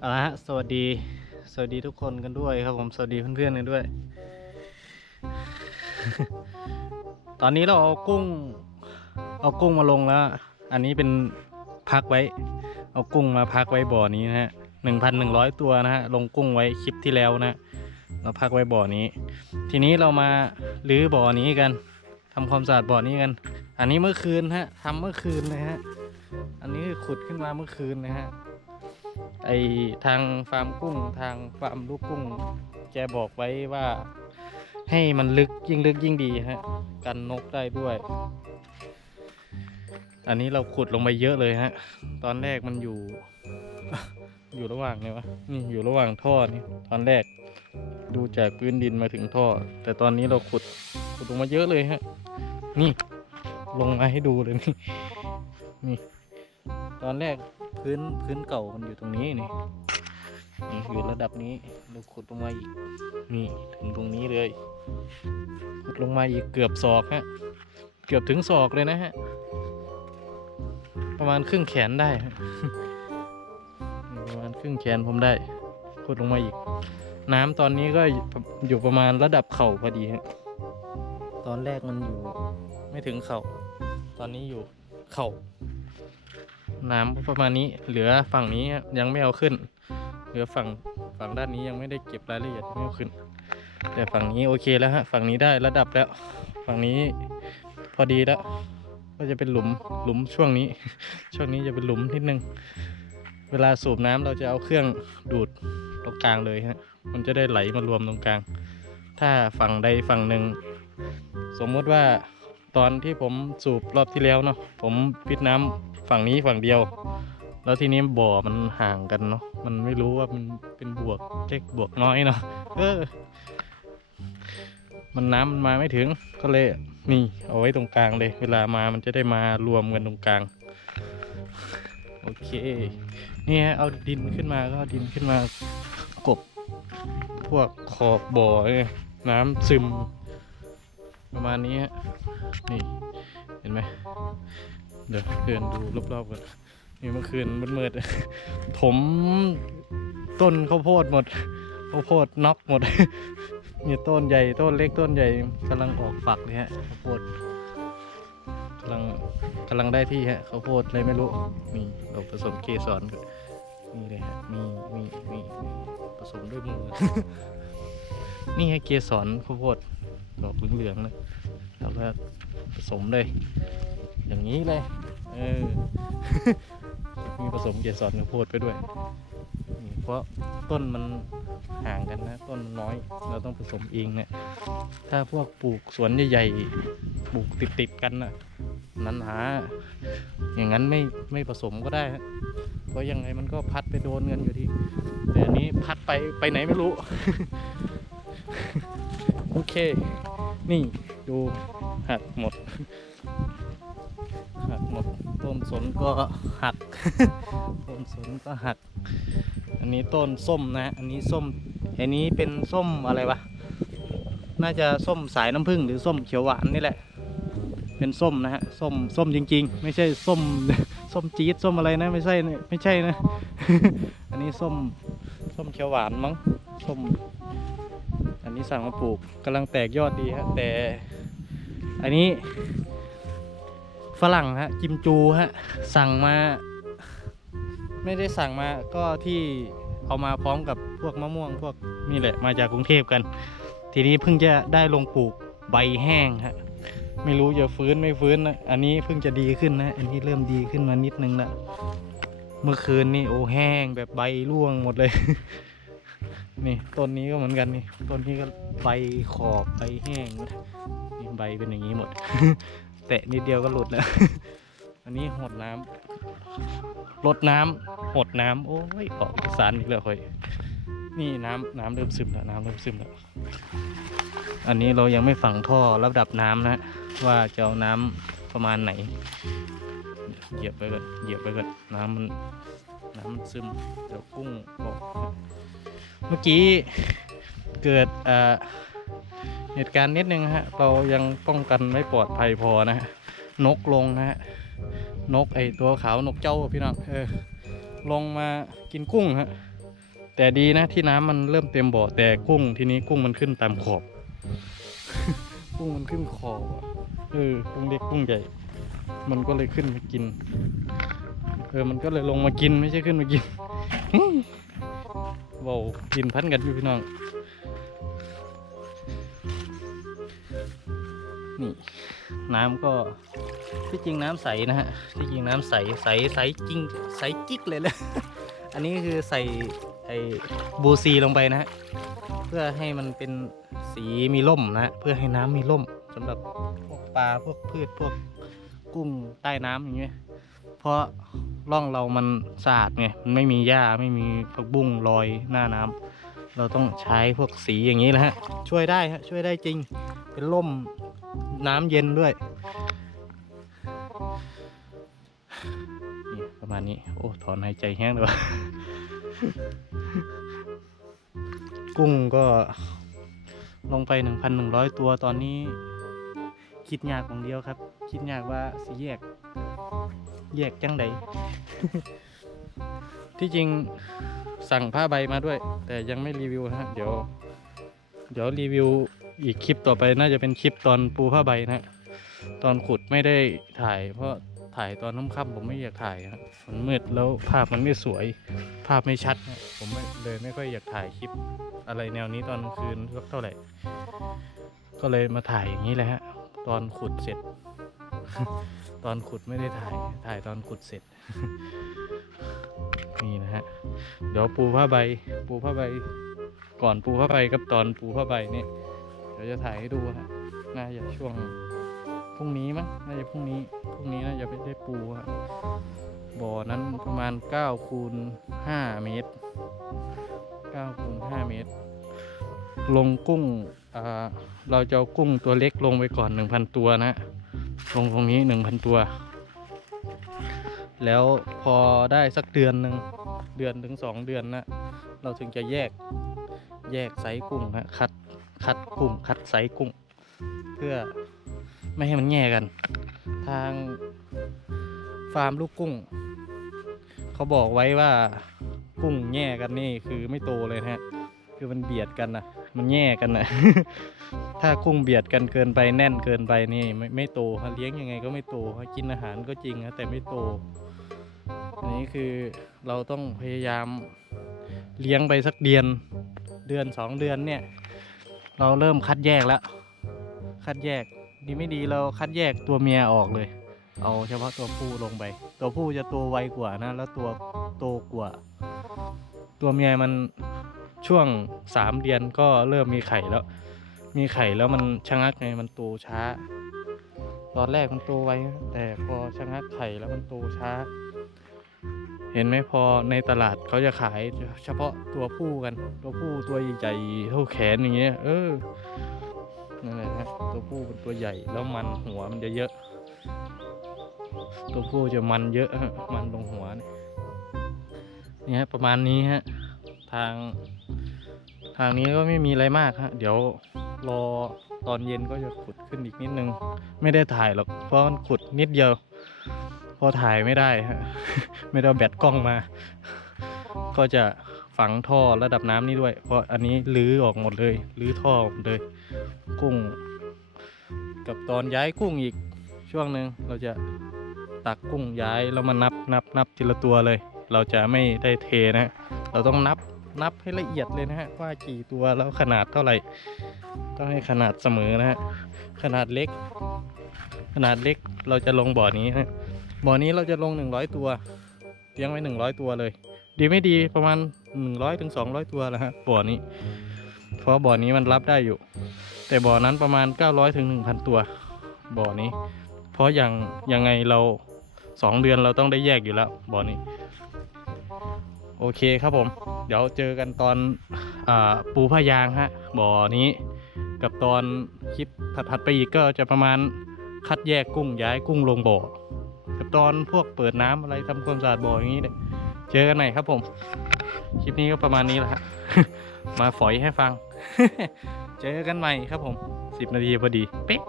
เอาละฮะสวัสดี สวัสดีทุกคนกันด้วยครับผม สวัสดีเพื่อนๆกันด้วย ตอนนี้เราเอากุ้ง เอากุ้งมาลงแล้ว อันนี้เป็นพักไว้ เอากุ้งมาพักไว้บ่อนี้นะฮะหนึ่งพันหนึ่งร้อยตัวนะฮะ ลงกุ้งไว้คลิปที่แล้วนะ เราพักไว้บ่อนี้ ทีนี้เรามาลื้อบ่อนี้กันทำความสะอาดบ่อนี้กัน อันนี้เมื่อคืนฮะทำเมื่อคืนเลยฮะ อันนี้ขุดขึ้นมาเมื่อคืนนะฮะ ไอทางฟาร์มกุ้งทางฟาร์มลูกกุ้งแกบอกไว้ว่า ให้มันลึกยิ่งลึกยิ่งดีฮะกันนกได้ด้วย อันนี้เราขุดลงไปเยอะเลยฮะ ตอนแรกมันอยู่ อยู่ระหว่างไงวะนี่อยู่ระหว่างท่อนี่ตอนแรกดูจากพื้นดินมาถึงท่อ แต่ตอนนี้เราขุดขุดลงมาเยอะเลยฮะ นี่ลงมาให้ดูเลยนี่นี่ ตอนแรกพื้นพื้นเก่ามันอยู่ตรงนี้นี่นี่อยู่ระดับนี้เราขุดลงมาอีกนี่ถึงตรงนี้เลยขุดลงมาอีกเกือบศอกฮะเกือบถึงศอกเลยนะฮะประมาณครึ่งแขนได้ประมาณครึ่งแขนผมได้ขุดลงมาอีก น้ำตอนนี้ก็อยู่ประมาณระดับเข่าพอดีฮะตอนแรกมันอยู่ไม่ถึงเข่า ตอนนี้อยู่เข่า น้ำประมาณนี้เหลือฝั่งนี้ยังไม่เอาขึ้น เหลือฝั่งฝั่งด้านนี้ยังไม่ได้เก็บรายละเอียดไม่เอาขึ้น แต่ฝั่งนี้โอเคแล้วฮะฝั่งนี้ได้ระดับแล้ว ฝั่งนี้พอดีแล้วก็จะเป็นหลุมหลุมช่วงนี้ ช่วงนี้จะเป็นหลุมนิดนึง เวลาสูบน้ำเราจะเอาเครื่องดูดตรงกลางเลยฮะมันจะได้ไหลมารวมตรงกลาง ถ้าฝั่งใดฝั่งหนึ่ง สมมุติว่าตอนที่ผมสูบรอบที่แล้วเนาะผมปิดน้ำ ฝั่งนี้ฝั่งเดียว แล้วทีนี้บ่อมันห่างกันเนาะมันไม่รู้ว่ามันเป็นบวกเล็กบวกน้อยเนาะเออ มันน้ำมันมาไม่ถึงก็เลยนี่เอาไว้ตรงกลางเลย เวลามามันจะได้มารวมกันตรงกลาง โอเคนี่ฮะเอาดินขึ้นมาก็ดินขึ้นมากบ พวกขอบบ่อเนี่ยน้ำซึม ประมาณนี้ฮะนี่ เห็นไหม เดี๋ยวเดินดูรอบๆกันนี่เมื่อคืนมืดๆถมต้นข้าวโพดหมดข้าวโพดน็อกหมดนี่ต้นใหญ่ต้นเล็กต้นใหญ่กำลังออกฝักเลยฮะข้าวโพดกำลังกำลังได้ที่ฮะข้าวโพดอะไรไม่รู้นี่เราผสมเกสรนนี่เลยฮะมีมีมีมีผสมด้วยมือนี่ฮะเกสรข้าวโพดดอกเหลืองๆเลยแล้วก็ผสมเลย อย่างนี้เลย เออ มีผสมเกสรข้าวโพดไปด้วย เพราะต้นมันห่างกันนะ ต้นมันน้อย เราต้องผสมเองเนี่ย ถ้าพวกปลูกสวนใหญ่ๆ ปลูกติดๆกันน่ะนั้นหา อย่างนั้นไม่ไม่ผสมก็ได้ เพราะยังไงมันก็พัดไปโดนกันอยู่ดีแต่อันนี้พัดไปไปไหนไม่รู้ โอเค นี่ดูหักหมดหมด นสนก็หัก ต้นสนก็หัก อันนี้ต้นส้มนะ อันนี้ส้ม อันนี้เป็นส้มอะไรวะ น่าจะส้มสายน้ำผึ้งหรือส้มเขียวหวานนี่แหละ เป็นส้มนะฮะ ส้มส้มจริง ๆ ไม่ใช่ส้มส้มจี๊ดส้มอะไรนะ ไม่ใช่นะไม่ใช่นะ อันนี้ส้มส้มเขียวหวานมั้ง ส้ม อันนี้สั่งมาปลูกกำลังแตกยอดดีฮะ แต่ อันนี้ ฝรั่งฮะกิมจูฮะสั่งมา ไม่ได้สั่งมาก็ที่เอามาพร้อมกับพวกมะม่วงพวกนี่แหละมาจากกรุงเทพกัน ทีนี้เพิ่งจะได้ลงปลูกใบแห้งฮะไม่รู้จะฟื้นไม่ฟื้นนะอันนี้เพิ่งจะดีขึ้นนะ อันนี้เริ่มดีขึ้นมานิดนึงละเมื่อคืนนี่โอ้แห้งแบบใบร่วงหมดเลย นี่ต้นนี้ก็เหมือนกันนี่ต้นนี้ก็ใบขอบใบแห้งหมดนี่ใบเป็นอย่างนี้หมด แตะนิดเดียวก็หลุดแล้ว อันนี้หดน้ำลดน้ำหดน้ำโอ้ยออกสานอีกแล้วเฮ้ยนี่น้ำน้ำเริ่มซึมแล้วน้ำเริ่มซึมแล้ว อันนี้เรายังไม่ฝังท่อระดับน้ำนะ ว่าจะเอาน้ำประมาณไหน เหยียบไปก่อนเหยียบไปก่อนน้ำมันน้ำมันซึมเดี๋ยวกุ้งบอกเมื่อกี้เกิดอ่อ เหตุการณ์นิดนึงฮะ เรายังป้องกันไม่ปลอดภัยพอนะฮะ นกลงนะฮะ นกไอตัวขาวนกเจ้าพี่น้องเออ ลงมากินกุ้งฮะ แต่ดีนะที่น้ำมันเริ่มเต็มบ่อแต่กุ้งทีนี้กุ้งมันขึ้นตามขอบ กุ้งมันขึ้นขอบอะเออกุ้งเล็กกุ้งใหญ่ มันก็เลยขึ้นมากิน เออ มันก็เลยลงมากินไม่ใช่ขึ้นมากินว้าวกินพันกันอยู่พี่น้อง นี่น้ำก็ที่จริงน้ำใสนะฮะที่จริงน้ำใสใสใสจริงใสกิ๊กเลยแหละอันนี้คือใส่ไอ้บูซีลงไปนะฮะเพื่อให้มันเป็นสีมีร่มนะเพื่อให้น้ำมีร่มสำหรับพวกปลาพวกพืชพวกกุ้งใต้น้ำอย่างเงี้ยเพราะร่องเรามันสะอาดไงมันไม่มีหญ้าไม่มีผักบุ้งลอยหน้าน้ำ เราต้องใช้พวกสีอย่างนี้แหละฮะ ช่วยได้ฮะ ช่วยได้จริง เป็นร่มน้ำเย็นด้วย นี่ประมาณนี้ โอ้ ถอนหายใจแห้งเลยวะกุ้งก็ลงไป 1,100 ตัวตอนนี้ คิดยากของเดียวครับ คิดยากว่าสิแยก แยกจังใด ที่จริงสั่งผ้าใบมาด้วย แต่ยังไม่รีวิวนะฮะเดี๋ยว เดี๋ยวรีวิวอีกคลิปต่อไปน่าจะเป็นคลิปตอนปูผ้าใบนะฮะตอนขุดไม่ได้ถ่าย เพราะถ่ายตอนค่ำๆผมไม่อยากถ่ายครับมันมืดแล้วภาพมันไม่สวย ภาพไม่ชัดนะผมเลยไม่ค่อยอยากถ่ายคลิปอะไรแนวนี้ตอนกลางคืนสักเท่าไหร่ ก็เลยมาถ่ายอย่างนี้แหละฮะตอนขุดเสร็จ ตอนขุดไม่ได้ถ่ายถ่ายตอนขุดเสร็จ นี่นะฮะเดี๋ยวปูผ้าใบ ปูผ้าใบ ก่อนปูผ้าใบกับตอนปูผ้าใบนี่เดี๋ยวจะถ่ายให้ดูฮะน่าจะช่วงพรุ่งนี้มั้งน่าจะพรุ่งนี้พรุ่งนี้น่าจะไม่ได้ปูฮะบ่อนั้นประมาณ9คูณ5เมตร9คูณ5เมตร ลงกุ้งอ่าเราจะเอากุ้งตัวเล็กลงไปก่อน 1,000 ตัวนะ ลงตรงนี้ 1,000 ตัว แล้วพอได้สักเดือนหนึ่งเดือนถึง 2 เดือนนะเราถึงจะแยกแยกไซกุ้งฮะคัดคัดกุ้งคัดไซกุ้ง เพื่อไม่ให้มันแย่กัน ทางฟาร์มลูกกุ้ง เขาบอกไว้ว่ากุ้งแย่กันนี่คือไม่โตเลยนะฮะ คือมันเบียดกันนะมันแย่กันนะถ้ากุ้งเบียดกันเกินไปแน่นเกินไปนี่ไม่ไม่โตเลี้ยงยังไงก็ไม่โตกินอาหารก็จริงนะแต่ไม่โต อันนี้คือเราต้องพยายามเลี้ยงไปสักเดือนเดือนสองเดือนเนี่ย เราเริ่มคัดแยกแล้ว คัดแยกดีไม่ดีเราคัดแยกตัวเมียออกเลย เอาเฉพาะตัวผู้ลงไป ตัวผู้จะตัวไวกว่านะ แล้วตัวโตกว่า ตัวเมียมันช่วงสามเดือนก็เริ่มมีไข่แล้ว มีไข่แล้วมันชะงักไงมันโตช้า ตอนแรกมันโตไวแต่พอชะงักไข่แล้วมันโตช้า เห็นไหมพอในตลาดเขาจะขายเฉพาะตัวผู้กัน ตัวผู้ตัวใหญ่ๆเท่าแขนอย่างเงี้ย เออนั่นแหละฮะตัวผู้เป็นตัวใหญ่แล้วมันหัวมันจะเยอะ ตัวผู้จะมันเยอะฮะมันตรงหัวเนี่ยนี่ฮะประมาณนี้ฮะทาง ทางนี้ก็ไม่มีอะไรมากฮะเดี๋ยวรอตอนเย็นก็จะขุดขึ้นอีกนิดนึง ไม่ได้ถ่ายหรอกเพราะมันขุดนิดเดียว พอถ่ายไม่ได้ฮะไม่ได้อาแบตกล้องมา ก็จะฝังท่อระดับน้ำนี่ด้วย เพราะอันนี้ลื้อออกหมดเลยลื้อท่อหมดเลย กุ้ง กับตอนย้ายกุ้งอีกช่วงหนึ่งเราจะตักกุ้งย้ายแล้วมานับนับนับทีละตัวเลย เราจะไม่ได้เทนะ เราต้องนับนับให้ละเอียดเลยนะฮะว่ากี่ตัวแล้วขนาดเท่าไหร่ต้องให้ขนาดเสมอนะฮะขนาดเล็ก ขนาดเล็กเราจะลงบ่อนี้นะ บ่อนี้เราจะลง 100 ตัวเลี้ยงไว้ 100 ตัวเลย ดีไม่ดีประมาณ 100ถึง200 ตัวแล้วฮะบ่อนี้ เพราะบ่อนี้มันรับได้อยู่ แต่บ่อนั้นประมาณ 900ถึง1,000 ตัวบ่อนี้ เพราะอย่างยังไงเรา 2 เดือนเราต้องได้แยกอยู่แล้วบ่อนี้ โอเคครับผม เดี๋ยวเจอกันตอนอปูผ้ายางฮะบ่อนี้กับตอนคลิปถัดๆไปอีกก็จะประมาณคัดแยกกุ้งย้ายกุ้งลงบ่อ ตอนพวกเปิดน้ำอะไรทำความสะอาดบ่ออย่างนี้เลยเจอกันใหม่ครับผม คลิปนี้ก็ประมาณนี้แหละฮะมาฝอยให้ฟัง เจอกันใหม่ครับผม10นาทีพอดี เป๊ะ